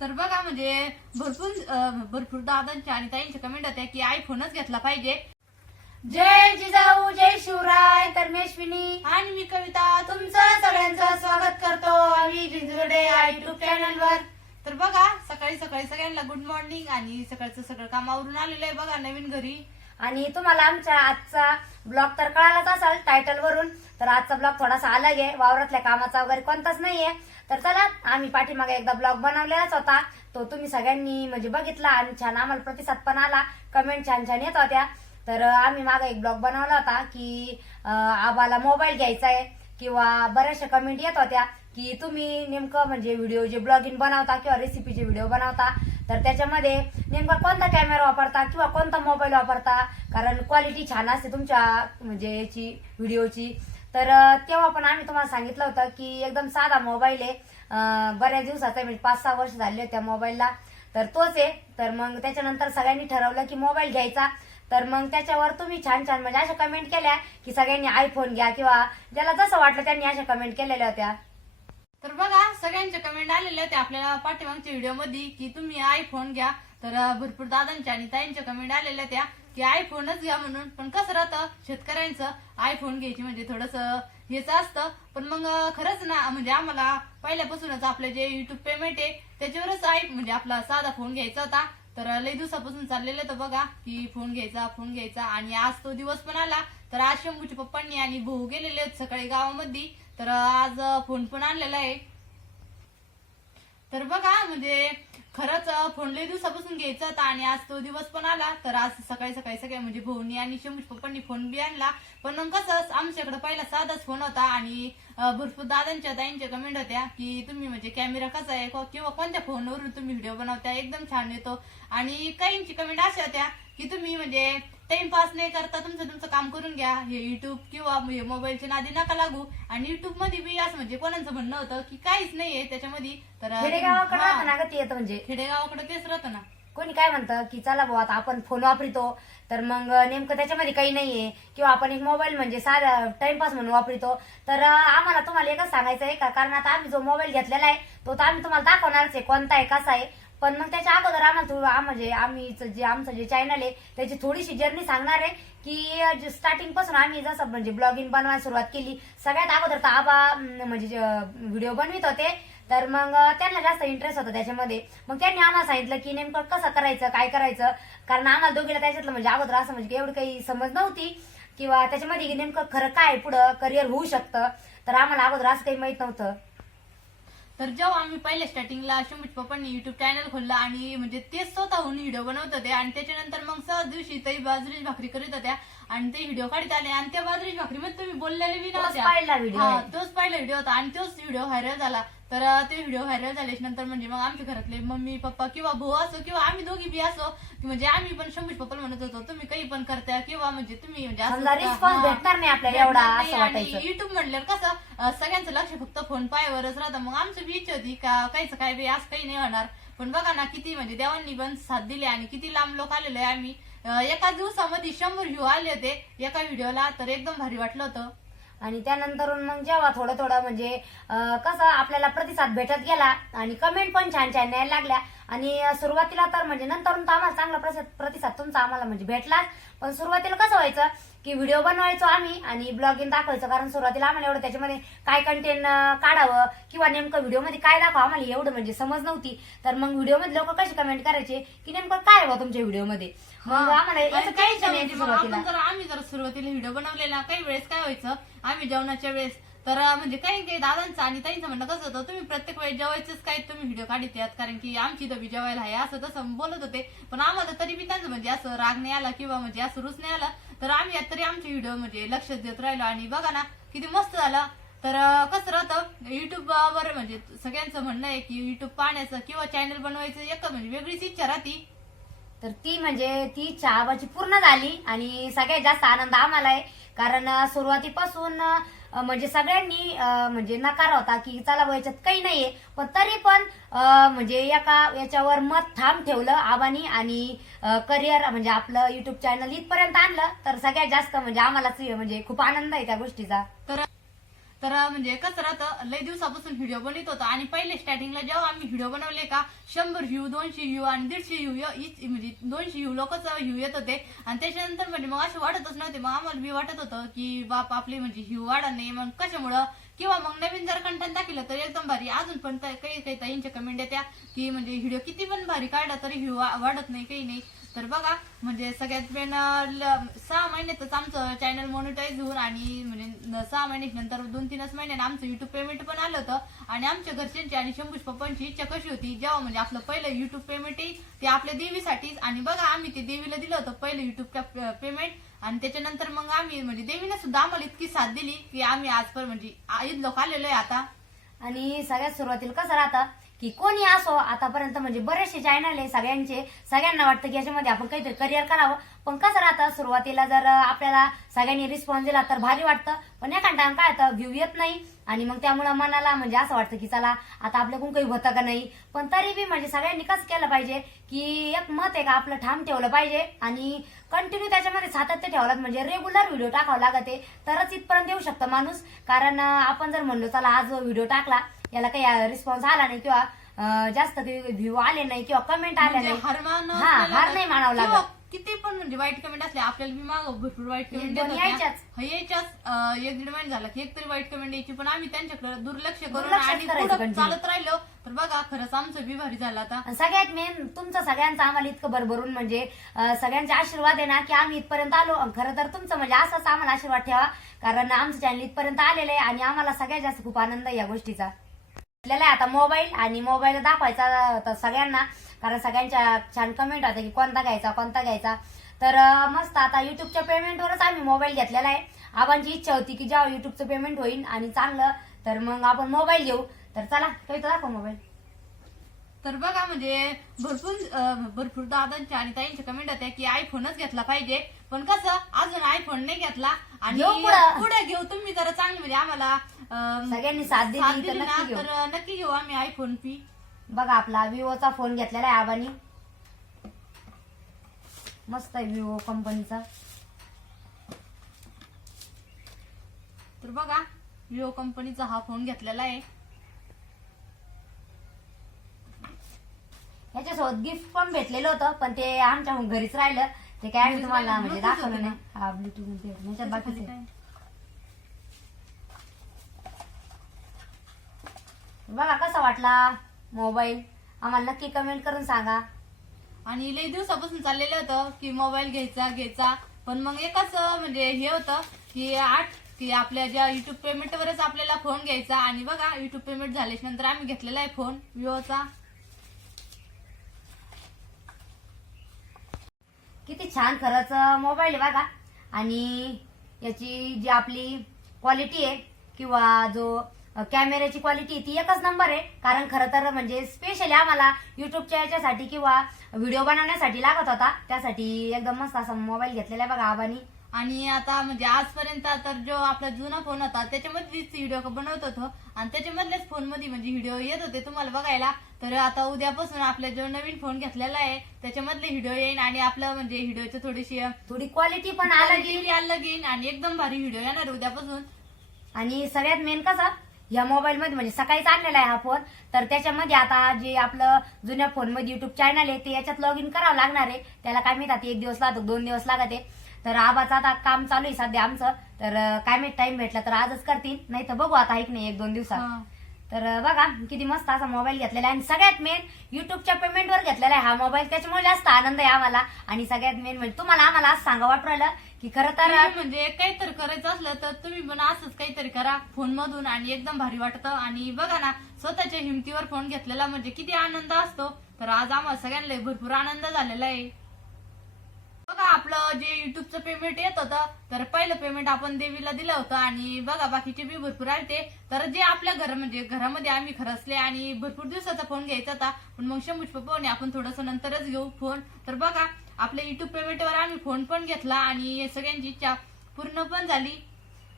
तर बघा म्हणजे भरपूर दादांच्या आणि ताईंच्या कमेंट होत्या की आयफोनच घेतला पाहिजे. जय जिजाऊ जय शिवराय. तर मी अश्विनी आणि मी कविता तुमचं सगळ्यांचं स्वागत करतो आम्ही जिंजुर्डे युट्यूब चॅनलवर. तर बघा सकाळी सगळ्यांना गुड मॉर्निंग आणि सकाळचं सगळं कामावरून आलेलं आहे बघा नवीन घरी. आणि तुम्हाला आमच्या आजचा ब्लॉग तर कळालाच असाल टायटल वरून. तर आजचा ब्लॉग थोडासा अलग आहे, वावरातल्या कामाचा वगैरे कोणताच नाहीये. तर चला आम्ही पाठीमागे एकदा ब्लॉग बनवलेलाच होता, तो तुम्ही सगळ्यांनी म्हणजे बघितला आणि छान आम्हाला प्रतिसाद पण आला, कमेंट छान छान येत होत्या. तर आम्ही मागे एक ब्लॉग बनवला होता की आबाला मोबाईल घ्यायचा आहे, किंवा बऱ्याचशा कमेंट येत होत्या की तुम्ही नेमकं म्हणजे व्हिडिओ जे ब्लॉगिंग बनवता किंवा रेसिपीचे व्हिडिओ बनवता तर त्याच्यामध्ये नेमका कोणता कॅमेरा वापरता किंवा कोणता मोबाईल वापरता, कारण क्वालिटी छान असते तुमच्या म्हणजे याची व्हिडिओची. तर तेव्हा पण आम्ही तुम्हाला सांगितलं होतं की एकदम साधा मोबाईल आहे, बऱ्याच दिवसाचा म्हणजे 5-6 वर्ष झाले त्या मोबाईलला, तर तोच आहे. तर मग त्याच्यानंतर सगळ्यांनी ठरवलं की मोबाईल घ्यायचा. तर मग त्याच्यावर तुम्ही छान छान म्हणजे अशा कमेंट केल्या की सगळ्यांनी आयफोन घ्या, किंवा ज्याला जसं वाटलं त्यांनी अशा कमेंट केलेल्या होत्या. तर बघा सगळ्यांच्या कमेंट आलेल्या होत्या आपल्याला पाठीमागच्या व्हिडिओ मध्ये की तुम्ही आयफोन घ्या. तर भरपूर दादांच्या आणि ताईंच्या कमेंट आलेल्या होत्या की आयफोनच घ्या म्हणून. पण कसं राहतं शेतकऱ्यांचं आयफोन घ्यायची म्हणजे थोडंसं हेच असतं. पण मग खरंच ना म्हणजे आम्हाला पहिल्यापासूनच आपले जे युट्यूब पेमेंट आहे त्याच्यावरच म्हणजे आपला साधा फोन घ्यायचा होता. तर लई दिवसापासून चाललेलं होतं बघा की फोन घ्यायचा आणि आज तो दिवस पण आला. तर आज शंभूच्या पप्पांनी आणि भाऊ गेलेले आहेत सकाळी गावामध्ये, तर आज फोन पण आणलेला आहे. तर बघा म्हणजे खरंच फोन लई दिवसापासून घ्यायचा होता आणि आज तो दिवस पण आला. तर आज सकाळी सगळ्या म्हणजे भाऊनी आणि शंभूच्या पप्पांनी फोन बी आणला. पण मग कसं आमच्याकडे पहिला साधाच फोन होता आणि भरपूर दादांच्या ताईंच्या कमेंट होत्या की तुम्ही म्हणजे कॅमेरा कसा आहे किंवा कोणत्या फोनवरून तुम्ही व्हिडिओ बनवता, एकदम छान येतो. आणि काहींची कमेंट अशा होत्या की तुम्ही म्हणजे टाइमपास नाही करता, तुमचं काम करून घ्या, हे युट्यूब किंवा मोबाईलच्या नादी नका लागू. आणि युट्यूब मध्ये बी असं म्हणजे कोणाचं म्हणणं होतं की काहीच नाहीये त्याच्यामध्ये. तर खेडेगावाकडे राहतं ना ग ते, येतं म्हणजे खेडेगावाकडे तेच राहतं ना. कोणी काय म्हणतं की चला भाऊ आता आपण फोन वापरतो तर मग नेमकं त्याच्यामध्ये काही नाहीये, किंवा आपण एक मोबाईल म्हणजे साधा टाइमपास म्हणून वापरतो. तर आम्हाला तुम्हाला एकच सांगायचं आहे का, कारण आता आम्ही जो मोबाईल घेतलेला आहे तो तर आम्ही तुम्हाला दाखवणारच आहे कोणता आहे कसा आहे. पण मग त्याच्या अगोदर आम्हाला म्हणजे आमचं जे चॅनल आहे त्याची थोडीशी जर्नी सांगणार आहे की स्टार्टिंग पासून आम्ही जसं म्हणजे ब्लॉगिंग बनवायला सुरुवात केली. सगळ्यात अगोदर तर आबा म्हणजे व्हिडिओ बनवित होते, तर मग त्यांना जास्त इंटरेस्ट होता त्याच्यामध्ये. मग त्यांनी आम्हाला सांगितलं की नेमकं कसं करायचं काय करायचं, कारण आम्हाला दोघीला त्याच्यातलं म्हणजे अगोदर असं म्हणजे एवढी काही समज नव्हती, किंवा त्याच्यामध्ये नेमकं खरं काय पुढं करिअर होऊ शकतं. तर आम्हाला अगोदर असं काही माहित नव्हतं. तर जेव्हा आम्ही पहिल्या स्टार्टिंगला शंभूच्या पप्पांनी युट्यूब चॅनल खोललं आणि म्हणजे तेच स्वतःहून व्हिडिओ बनवत होते आणि त्याच्यानंतर मग सहज दिवशी ताई बाजरीची भाकरी करीत होत्या आणि ते व्हिडिओ काढत आले आणि त्या बाजरीची भाकरी मध्ये तुम्ही बोललेले बी नव्हत्या. तोच पहिला व्हिडिओ होता आणि तोच व्हिडिओ व्हायरल झाला. तर ते व्हिडिओ व्हायरल झाल्याच्या नंतर म्हणजे मग आमच्या घरातले मम्मी पप्पा किंवा भाऊ असो किंवा आम्ही दोघी बी असो म्हणजे आम्ही पण शंभूच्या पप्पाला म्हणत होतो तुम्ही काही पण करता किंवा म्हणजे तुम्ही म्हणजे रिस्पॉन्स भेटणार नाही आपल्याला एवढा असं आणि वाटायचं. युट्यूब म्हणल्यावर कसं सगळ्यांचं लक्ष फक्त फोन पायावरच राहतं. मग आमची बी इच्छा होती का काहीच काय बी असं काही नाही होणार. पण बघा ना किती म्हणजे देवांनी पण साथ दिली आणि किती लांब लोक आलेले आहे. आम्ही एका दिवसामध्ये 100 व्ह्यू आले होते एका व्हिडिओला, तर एकदम भारी वाटलं होतं. आणि त्यानंतर मग जेव्हा थोडं म्हणजे कसं आपल्याला प्रतिसाद भेटत गेला आणि कमेंट पण छान छान यायला लागल्या. आणि सुरुवातीला तर म्हणजे नंतर तर आम्हाला चांगला प्रतिसाद तुमचा आम्हाला म्हणजे भेटलाच. पण सुरुवातीला कसं व्हायचं की व्हिडिओ बनवायचो आम्ही आणि ब्लॉगिंग दाखवायचो, कारण सुरुवातीला आम्हाला एवढं त्याच्यामध्ये काय कंटेंट काढावं किंवा नेमकं व्हिडिओमध्ये काय दाखवा आम्हाला एवढं म्हणजे समज नव्हती. तर मग व्हिडिओमध्ये लोक कसे कमेंट करायचे की नेमकं काय बा तुमच्या व्हिडिओमध्ये, मग आम्हाला याचं काहीच नाही सुरुवातीला. आम्ही जर सुरुवातीला व्हिडिओ बनवले ना काही वेळेस काय व्हायचं आम्ही जेवणाच्या वेळेस तर म्हणजे काही दादांचं आणि ताईंचं म्हणणं कसं होतं तुम्ही प्रत्येक वेळेस जेवायचंच काय तुम्ही व्हिडिओ काढत यात, कारण की आमची तर जेवायला आहे असं तसं बोलत होते. पण आम्हाला तरी बी त्यांचं म्हणजे असं राग नाही आला किंवा म्हणजे असं रुच नाही आला. तर आम्ही तरी आमचे व्हिडिओ म्हणजे लक्ष देत राहिलो आणि बघा ना किती मस्त झालं. तर कसं राहतं युट्यूबवर म्हणजे सगळ्यांचं म्हणणं आहे की युट्यूब पाहण्याचं किंवा चॅनल बनवायचं एक म्हणजे वेगळीच इच्छा राहती. तर ती म्हणजे ती इच्छा आबाची पूर्ण झाली आणि सगळ्यात जास्त आनंद आम्हाला आहे, कारण सुरुवातीपासून म्हणजे सगळ्यांनी म्हणजे नकार होता की चला याच्यात काही नाहीये, पण तरी पण म्हणजे याच्यावर मत ठाम ठेवलं आबानी आणि करिअर म्हणजे आपलं युट्यूब चॅनल इथपर्यंत आणलं. तर सगळ्यात जास्त म्हणजे आम्हालाच म्हणजे खूप आनंद आहे त्या गोष्टीचा. तर तर म्हणजे कसं राहतं, लय दिवसापासून व्हिडिओ बनवत होतो आणि पहिले स्टार्टिंगला जेव्हा आम्ही व्हिडिओ बनवले का 100 व्ह्यू, 200 व्ह्यू आणि 150 व्ह्यू म्हणजे 200 व्ह्यू लोकच व्ह्यू येत होते. आणि त्याच्यानंतर म्हणजे मग असे वाटतच नव्हते. मग आम्हाला बी वाटत होतं की बाप आपले म्हणजे व्ह्यू वाढत नाही, मग कशामुळं, किंवा मग नवीन जर कंटेंट दाखवलं तर एकदम भारी. अजून पण काही काही ताईंच्या कमेंट येत्या की म्हणजे व्हिडिओ किती पण भारी काढला तरी व्ह्यू वाढत नाही, काही नाही. तर बघा म्हणजे सगळ्यात मेन 6 महिन्यातच आमचं चॅनल मॉनिटाईज होऊन आणि म्हणजे 6 महिन्यानंतर 2-3 महिन्याने आमचं युट्यूब पेमेंट पण आलं होतं. आणि आमच्या घरच्यांची आणि शंभूश पप्पांची इच्छा कशी होती, जेव्हा म्हणजे आपलं पहिलं युट्यूब पेमेंट येईल ते आपल्या देवीसाठीच. आणि बघा आम्ही ते देवीला दिलं होतं पहिलं युट्यूब पेमेंट. आणि त्याच्यानंतर मग आम्ही म्हणजे देवीने सुद्धा आम्हाला इतकी साथ दिली की आम्ही आजपर्यंत म्हणजे ईद लोक आलेलो आहे आता. आणि सगळ्यात सुरुवातीला कसं राहतं की कोणी असो आतापर्यंत म्हणजे बरेचसे चॅनल आहे सगळ्यांना वाटतं की याच्यामध्ये आपण काहीतरी करिअर करावं. पण कसं राहतं, सुरुवातीला जर आपल्याला सगळ्यांनी रिस्पॉन्स दिला तर भारी वाटतं. पण एखाद्या टाइम काय होतं, व्ह्यू येत नाही आणि मग त्यामुळे मनाला म्हणजे असं वाटतं की चला आता आपल्याकडून काही होतं का नाही. पण तरी बी म्हणजे सगळ्यांनी कसं केलं पाहिजे की एक मत आहे का आपलं ठाम ठेवलं पाहिजे आणि कंटिन्यू त्याच्यामध्ये सातत्य ठेवलं, म्हणजे रेग्युलर व्हिडिओ टाकावं लागते तरच इथपर्यंत येऊ शकतं माणूस. कारण आपण जर म्हणलो चला आज व्हिडिओ टाकला, याला काही रिस्पॉन्स आला नाही किंवा जास्त व्ह्यू आले नाही किंवा कमेंट आले म्हणजे नाही, हार नाही मानावं लागत. किती पण म्हणजे वाईट कमेंट असले, आपल्याला बी माग भरपूर वाईट कमेंट यायच्याच 1-1.5 महिने झाला की एक तरी वाईट कमेंट यायची, पण आम्ही त्यांच्याकडे दुर्लक्ष करून दुर्लक्षच आणि करायचं पुढं continue. चालत राहिलो. तर बघा खरंच आमचं बी भारी झालं आता. आणि सगळ्यात मेन तुमचं सगळ्यांचं आम्हाला इतकं भरभरून म्हणजे सगळ्यांचे आशीर्वाद आहे ना की आम्ही इथपर्यंत आलो. खरं तर तुमचं म्हणजे असंच आम्हाला आशीर्वाद ठेवा, कारण आमचं चॅनल इथपर्यंत आलेलं आहे आणि आम्हाला सगळ्यात जास्त खूप आनंद आहे या गोष्टीचा. आपल्याला आता मोबाईल आणि मोबाईल दाखवायचा तर सगळ्यांना, कारण सगळ्यांच्या छान कमेंट होत्या की कोणता घ्यायचा. तर मस्त आता युट्यूबच्या पेमेंटवरच आम्ही मोबाईल घेतलेला आहे. आबांची इच्छा होती की जेव्हा युट्यूबचं पेमेंट होईल आणि चांगलं तर मग आपण मोबाईल घेऊ. तर चला तो दाखव मोबाईल. तर बघा म्हणजे भरपूर दादांच्या आणि ताईंच्या कमेंट होत्या की आयफोनच घेतला पाहिजे, पण कसं अजून आयफोन नाही घेतला आणि घेऊ पुढं. पुढे घेऊ. तुम्ही जरा चांगली म्हणजे आम्हाला सगळ्यांनी साथ दिली तर ना, नक्की घेऊ. तर नक्की घेऊ आम्ही आयफोन पी. बघा आपला विवोचा फोन घेतलेला आहे आबानी, मस्त आहे विवो कंपनीचा. तर बघा विवो कंपनीचा हा फोन घेतलेला आहे. याच्यासोबत गिफ्ट पण भेटलेलं होतं, पण ते आमच्या घरीच राहिलं. ते काय आम्ही तुम्हाला म्हणजे दाखवलं नाही. हा ब्लूटूथ बाकीचे बघा कसा वाटला मोबाईल, आम्हाला नक्की कमेंट करून सांगा. आणि लई दिवसापासून चाललेलं होतं की मोबाईल घ्यायचा, पण मग एकच म्हणजे हे होतं की आपल्या ज्या युट्यूब पेमेंटवरच आपल्याला फोन घ्यायचा. आणि बघा युट्यूब पेमेंट झाल्याच्या नंतर आम्ही घेतलेला आहे फोन विवोचा. किती छान खरंच मोबाईल आहे बघा. आणि याची जी आपली क्वालिटी आहे किंवा जो कॅमेऱ्याची क्वालिटी ती एकच नंबर आहे. कारण खरं तर म्हणजे स्पेशली आम्हाला युट्यूबच्या याच्यासाठी किंवा व्हिडिओ बनवण्यासाठी लागत होता, त्यासाठी एकदम मस्त असा मोबाईल घेतलेला आहे बघा आबानी. आणि आता म्हणजे आजपर्यंत तर जो आपला जुना फोन होता त्याच्यामध्येच व्हिडिओ बनवत होतो आणि त्याच्यामधल्याच फोन मध्ये म्हणजे व्हिडिओ येत होते तुम्हाला बघायला. तर आता उद्यापासून आपला जो नवीन फोन घेतलेला आहे त्याच्यामधले व्हिडिओ येईल आणि आपलं म्हणजे व्हिडिओची थोडी क्वालिटी पण अलग येईल आणि एकदम भारी व्हिडिओ येणार उद्यापासून. आणि सगळ्यात मेन कसं या मोबाईल मध्ये म्हणजे सकाळीच आणलेला आहे हा फोन, तर त्याच्यामध्ये आता जे आपलं जुन्या फोन मध्ये युट्यूब चॅनल आहे ते याच्यात लॉग इन करावं लागणार आहे. त्याला काय माहित आता 1 दिवस लागतो 2 दिवस लागते. तर आबाचं आता काम चालू आहे सध्या आमचं, तर काय माहित टाइम भेटला तर आजच करतील, नाही तर बघू आता ऐक नाही 1-2 दिवसात. तर बघा किती मस्त असा मोबाईल घेतलेला आहे आणि सगळ्यात मेन युट्यूबच्या पेमेंटवर घेतलेला आहे हा मोबाईल, त्याच्यामुळे जास्त आनंद आहे आम्हाला. आणि सगळ्यात मेन म्हणजे तुम्हाला आम्हाला आज सांगा वाटू राहिलं की खरं तर म्हणजे काहीतरी करायचं असलं तर तुम्ही पण असंच काहीतरी करा फोन मधून आणि एकदम भारी वाटतं. आणि बघा ना स्वतःच्या हिमतीवर फोन घेतलेला म्हणजे किती आनंद असतो. तर आज आम्हाला सगळ्यांना भरपूर आनंद झालेला आहे. बघा आपलं जे युट्यूबचं पेमेंट येत होतं तर पहिलं पेमेंट आपण देवीला दिलं होतं आणि बघा बाकीचे बी भरपूर आलते. तर जे आपल्या घरामध्ये आम्ही खरचले आणि भरपूर दिवसाचा फोन घ्यायचा होता, पण मग शंभूज पप्पाने आपण थोडस नंतरच घेऊ फोन. तर बघा आपल्या युट्यूब पेमेंटवर आम्ही फोन पण घेतला आणि सगळ्यांची इच्छा पूर्ण पण झाली.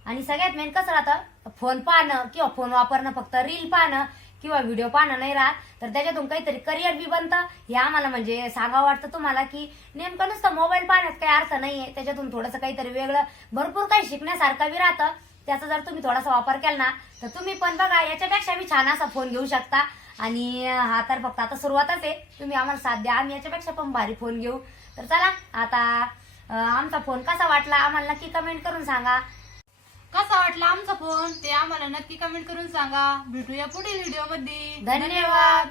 आणि सगळ्यात मेन कसं राहतं फोन पाहणं किंवा फोन वापरणं फक्त रील पाहणं किंवा व्हिडिओ पाहणं नाही राहत, तर त्याच्यातून काहीतरी करिअर बी बनतं. हे आम्हाला म्हणजे सांगावं वाटतं तुम्हाला की नेमकं नुसतं मोबाईल पाहण्यात काही अर्थ नाहीये, त्याच्यातून थोडंसं काहीतरी वेगळं भरपूर काही शिकण्यासारखं बी राहतं. त्याचा जर तुम्ही थोडासा वापर केला ना तर तुम्ही पण बघा याच्यापेक्षा बी छान असा फोन घेऊ शकता. आणि हा तर फक्त आता सुरुवातच आहे, तुम्ही आम्हाला साथ द्या, आम्ही याच्यापेक्षा पण भारी फोन घेऊ. तर चला आता आमचा फोन कसा वाटला आम्हाला नक्की कमेंट करून सांगा. कसा वाटला आमचा फोन ते आम्हाला नक्की कमेंट करून सांगा. भेटूया पुढील व्हिडिओ मध्ये. धन्यवाद.